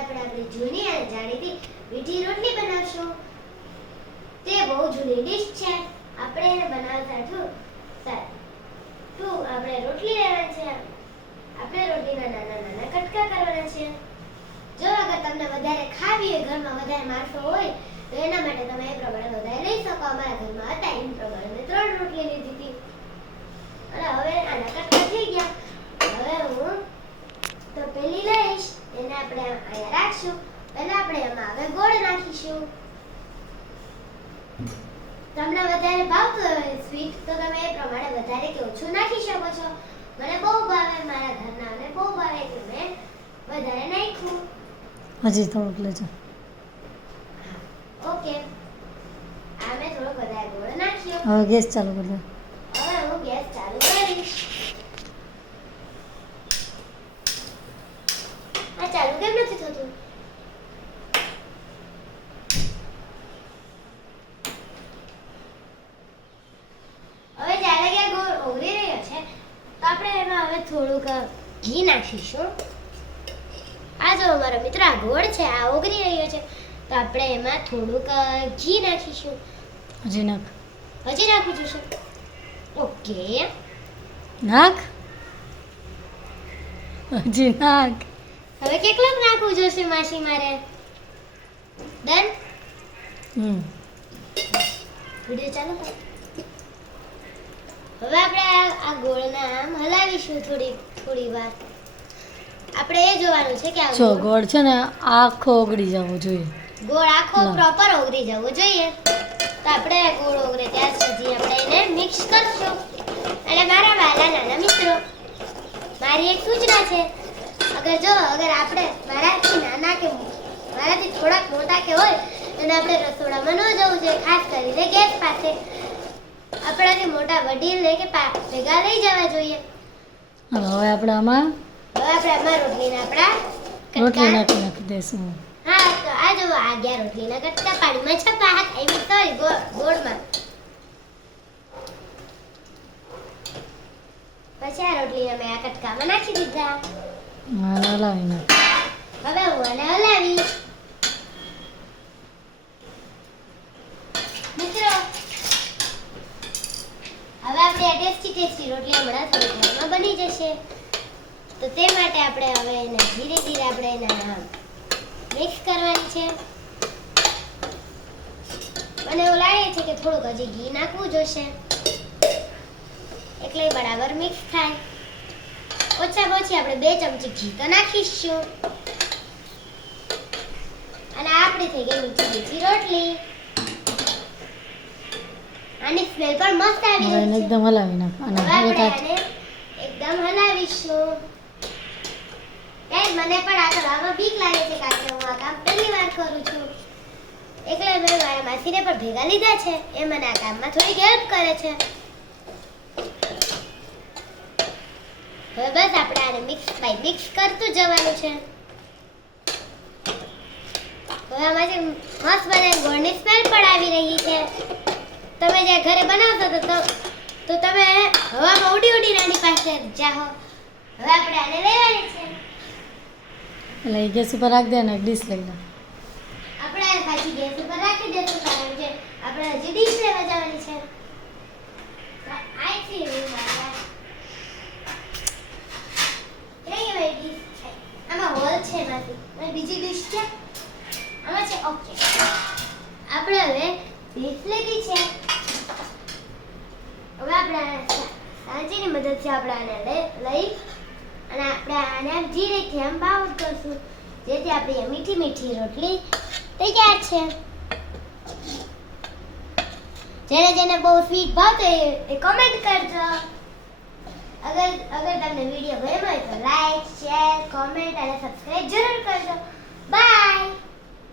આપણે આપણી જૂની અને જાણીતી મીઠી રોટલી બનાવશું. તે બહુ જૂની ડીશ છે. આપણે એને બનાવતા આપણે રોટલી લેવાની છે. આપણે રોટલીના નાના નાના કટકા કરવાના છે. જો અગર તમને વધારે ખાવી હોય, ઘરમાં વધારે માણસો હોય, તો એના માટે તમે એ પ્રમાણે વધારે લઈ શકો. અમારા ઘરમાં હતા એ પ્રમાણે મેં 3 રોટલી લીધી હતી. અને હવે આના કટકા થઈ ગયા. હવે હું તો પેલી લઈશ, એને આપણે અહીંયા રાખશું. પહેલા આપણે એમાં હવે ગોળ નાખીશું. તમને વધારે ભાવતું હોય સ્વીટ તો તમે એ પ્રમાણે વધારે કે ઓછું નાખી શકો છો. મને બહુ ભાવે, મારા ઘરનાને બહુ ભાવે એટલે મેં વધારે નાખ્યું. હજી થોડુંક લેજો. ઓકે, આ મેં થોડોક વધારે ગોળ નાખ્યો. હવે ગેસ ચાલુ કરી દો. હવે હું ગેસ ચાલુ કરીશ. આ ચાલુ કેમ નથી થતું? હવે જ્યારે કે ગોળ ઓગળી રહ્યો છે તો આપણે એમાં હવે થોડુંક ઘી નાખીશું. આ જો મારા મિત્ર, આ ગોળ છે, આ ઓગળી રહ્યો છે તો આપણે એમાં થોડુંક ઘી નાખીશું. હજી નાખ. હજી નાખવું જોશે? ઓકે, નાખ. હજી નાખ. હવે કેટલું નાખવું જોશે માસી મારે? ડન. વિડિયો ચાલુ કર. હવે આપણે આ ગોળને આમ હલાવીશું થોડી વાર. આપણે એ જોવાનું છે કે આ જો ગોળ છે ને આખો ઓગળી જવો જોઈએ. ગોળ આખો પ્રોપર ઓગળી જવો જોઈએ. તો આપણે ગોળ ઓગળે ત્યાં સુધી આપણે એને મિક્સ કરશું. અને મારા વાલા નાના મિત્રો, મારી એક સૂચના છે. અગર આપણે મારાથી નાના કે મારાથી થોડાક મોટા કે હોય અને આપણે રસોડામાં ન જવું જોઈએ, ખાસ કરીને ગેસ પાસે. આપણાથી મોટા વડીલને કે ભેગા લઈ જવા જોઈએ. હવે આપણે આમાં રોટલીના આપણા રોટલી કટકા. નાખી દઈશું. હા, તો આ જો આ ગયા રોટલીના કટકા પાણીમાં છપા. I mean sorry, ગોળમાં. પછી આ રોટલીને મેં આ કટકામાં નાખી દીધા. આને હલાવી નાખ. હવે હું આને હલાવીશ. મિત્રો, હવે આપણી આ ટેસ્ટી રોટલી હમણાં થોડી વારમાં બની જશે. તો તે માટે આપણે હવે એને ધીરે ધીરે આપણે એને મિક્સ કરવાની છે. મને એવું લાગે છે કે થોડુંક હજી ઘી નાખવું જોશે, એટલે બરાબર મિક્સ થાય. ઓછામાં ઓછી આપણે 2 ચમચી ઘી તો નાખીશું. અને આપણી થઈ ગઈ મીઠી મીઠી રોટલી. આની સ્મેલ પણ મસ્ત આવી રહી છે. એકદમ હલાવી નાખ. અને હવે આપણે આને એકદમ હલાવીશું. મને પણ આ કરવામાં બીક લાગે છે કારણ કે હું આ કામ પહેલી વાર કરું છું. એટલે મેં મારા માસીને પણ ભેગા લીધા છે. એ મને આ કામમાં થોડી હેલ્પ કરે છે. હવે બસ આપણે આને મિક્સ કરતું જવાનું છે. હવે આમાંથી મસ્ત બને ગોળની સ્મેલ પણ આવી રહી છે. તમે જે ઘરે બનાવશો તો તમે હવામાં ઉડી આની પાસે જાઓ. હવે આપણે આને લેવાની છે. એટલે એ ગેસ ઉપર રાખી દે ને એક ડીશ લઈ લે. આપણે આ પાછી ગેસ ઉપર રાખી દેશું કારણ કે આપણે હજી ડીશ લેવા જવાની છે. આઈ સી આમાં હોલ છે માંથી. અને બીજી ડીશ છે આમાં છે. ઓકે, આપણે હવે ડીશ લીધી છે. હવે આપણે સાંચીની મદદથી આપણે આને લઈ અને આપણે આને ધીરેથી આમ બાઉલ કરશું, જેથી આપણી મીઠી મીઠી રોટલી તૈયાર છે. જેને બહુ સ્વીટ ભાવતો એ કમેન્ટ કરજો. અગર તમને વિડીયો ગમ્યો હોય તો લાઈક, શેર, કોમેન્ટ અને સબસ્ક્રાઇબ જરૂર કરજો. બાય.